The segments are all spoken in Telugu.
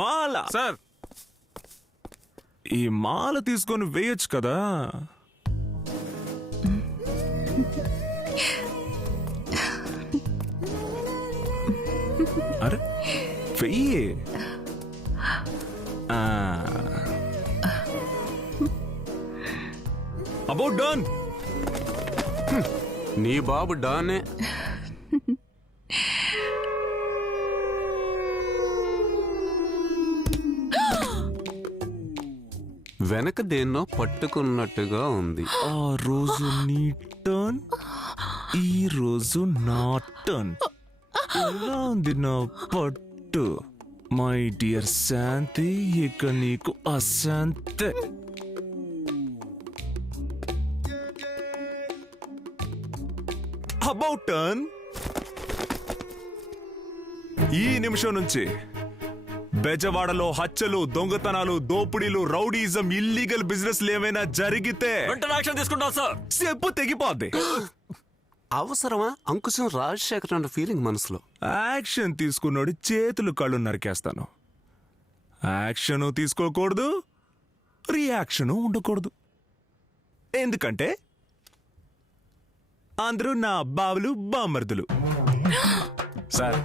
మాల సార్ ఈ మాల తీసుకొని వేయొచ్చు కదా. అరే వెయ్యి. About done. నీ బాబు డానే. వెనక దేన్నో పట్టుకున్నట్టుగా ఉంది. ఆ రోజు నీ టర్న్, ఈ రోజు నా టర్న్. ఎలా ఉంది నా పట్టు మై డియర్ శాంతి? ఇక నీకు అశాంతే. About turn. ఈ నిమిషం నుంచి బెజవాడలో హత్యలు, దొంగతనాలు, దోపిడీలు, రౌడీజం, ఇల్లీగల్ బిజినెస్ ఏమైనా జరిగితే యాక్షన్ తీసుకుంటాం సార్. చెప్పు తెగిపోద్ది. అవసరమా? అంకుశం రాజశేఖర్ అన్న ఫీలింగ్ మనసులో. యాక్షన్ తీసుకున్నాడు చేతులు కళ్ళు నరికేస్తాను. యాక్షన్ తీసుకోకూడదు, రియాక్షన్ ఉండకూడదు. ఎందుకంటే అందరూ నా బావులు బామర్దులు. సార్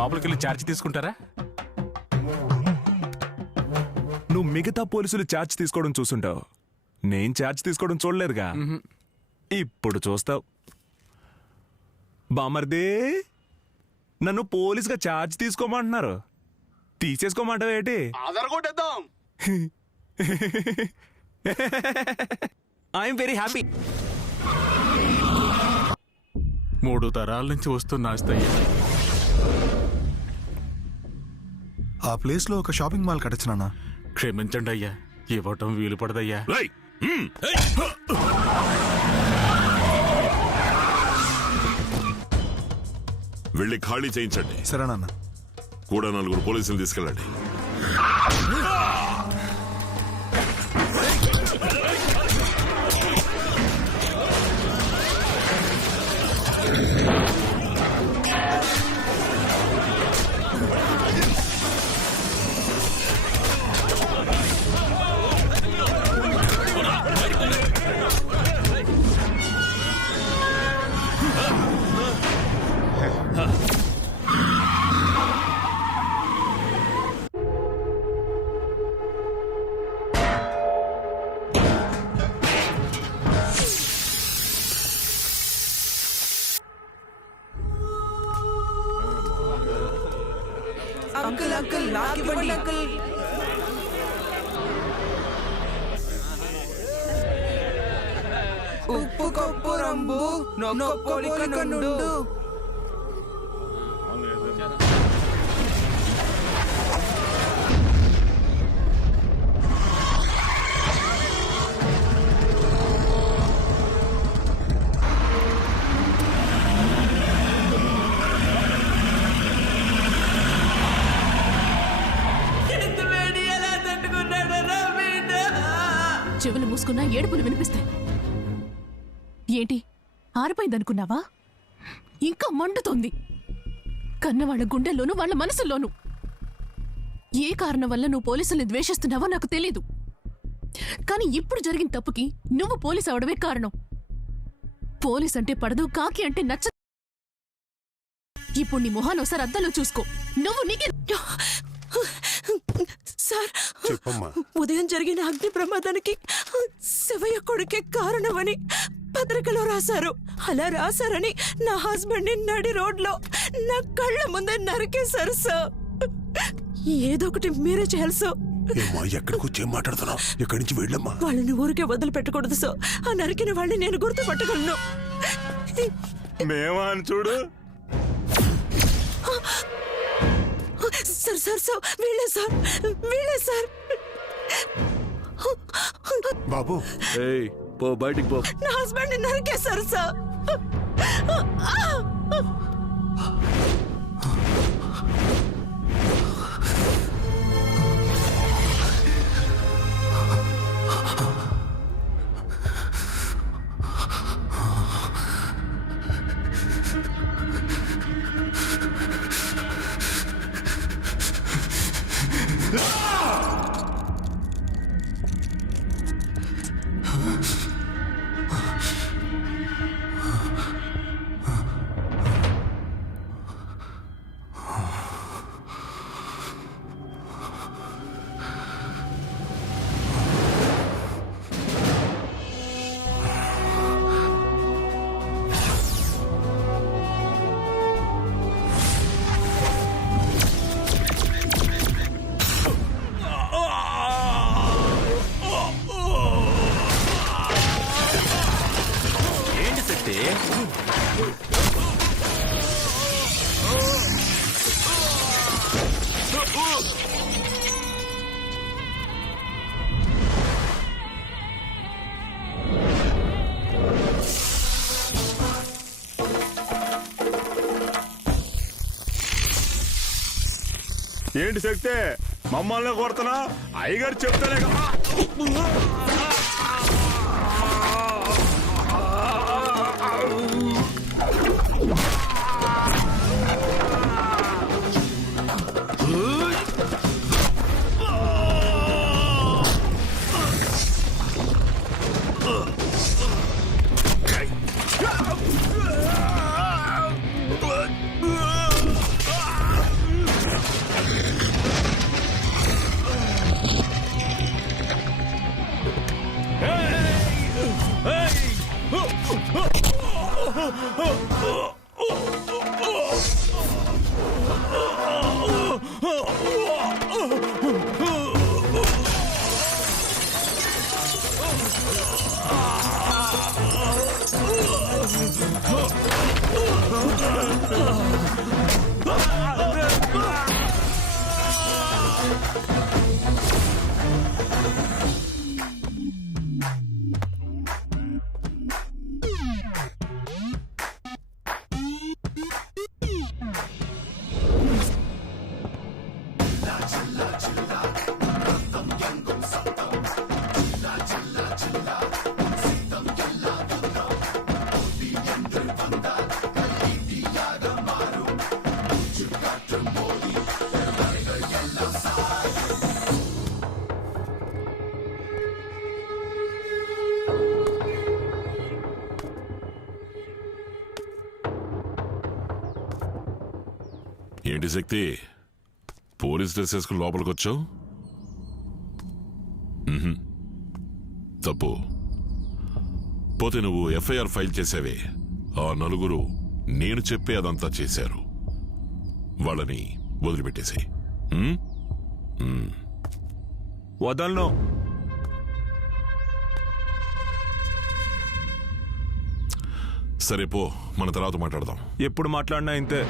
లోపలికి వెళ్ళి ఛార్జ్ తీసుకుంటారా? నువ్వు మిగతా పోలీసులు ఛార్జ్ తీసుకోవడం చూసుంటావు, నేను ఛార్జ్ తీసుకోవడం చూడలేదుగా. ఇప్పుడు చూస్తావు. బామర్దే, నన్ను పోలీసుగా ఛార్జ్ తీసుకోమంటున్నారు, తీసేసుకోమంటావేటి? I'm very happy. 3 తరాల నుంచి వస్తున్న ఆస్తయ్య. ఆ ప్లేస్ లో ఒక షాపింగ్ మాల్ కట్టచ్చు నాన్న. క్షమించండి అయ్యా, ఇవ్వటం వీలు పడదయ్యా. వెళ్ళి ఖాళీ చేయించండి. సరే నాన్న. కూడా 4 పోలీసులు తీసుకెళ్ళండి. అంకుల్ అంకుల్ నాకు ఇవ్వండి అంకుల్. ఉప్పు కప్పు రంబు నొక్కొలిక నుండు. చెవులు మూసుకున్నా ఏడుపులు వినిపిస్తాయి. ఏంటి ఆరిపోయిందనుకున్నావా? ఇంకా మండుతోంది. కన్నవాళ్ల గుండెల్లోనూ వాళ్ళ మనసుల్లోనూ. ఏ కారణం వల్ల నువ్వు పోలీసుల్ని ద్వేషిస్తున్నావో నాకు తెలీదు, కానీ ఇప్పుడు జరిగిన తప్పుకి నువ్వు పోలీసు అవడమే కారణం. పోలీస్ అంటే పడదు, కాకి అంటే నచ్చ. ఇప్పుడు నీ మొహాన్ని ఒకసారి అద్దంలో చూసుకో. నువ్వు నీకే. సార్, ఉదయం జరిగిన అగ్ని ప్రమాదానికి శివయ్య కొడుకే కారణమని పత్రికలో రాశారు. అలా రాశారని నా హస్బెండ్ ని నడి రోడ్లో నా కళ్ళ ముందే నరికేశారు సార్. ఏదో ఒకటి మీరే చేయాలి సార్. ఎక్కడికి వచ్చి ఏం మాట్లాడుతున్నావు? ఎక్కడి నుంచి వెళ్ళమ్మా. వాళ్ళని ఊరికే వదిలిపెట్టకూడదు సార్. ఆ నరికిన వాళ్ళని నేను గుర్తుపట్టగలను. మేమా అని చూడు. సార్ సార్ సార్ వీళ్ళే సార్, వీళ్ళే సార్. బాబు పో బయటికి పో. నా హస్బెండ్ ని నరికేశారు సార్. శక్తి. ఏంటి శక్తి మమ్మల్ని కొడుతున్నా? అయ్యగారు చెప్తానే కదా. ఏంటి శక్తి పోలీస్ డ్రెస్ వేసుకుని లోపలికి వచ్చావు? తప్పు. పోతే నువ్వు ఎఫ్ఐఆర్ ఫైల్ చేసావే, ఆ నలుగురు నేను చెప్పే అదంతా చేశారు. వాళ్ళని వదిలిపెట్టేసి. వదలను. సరే పో, మన తర్వాత మాట్లాడదాం. ఎప్పుడు మాట్లాడినా ఇంతే.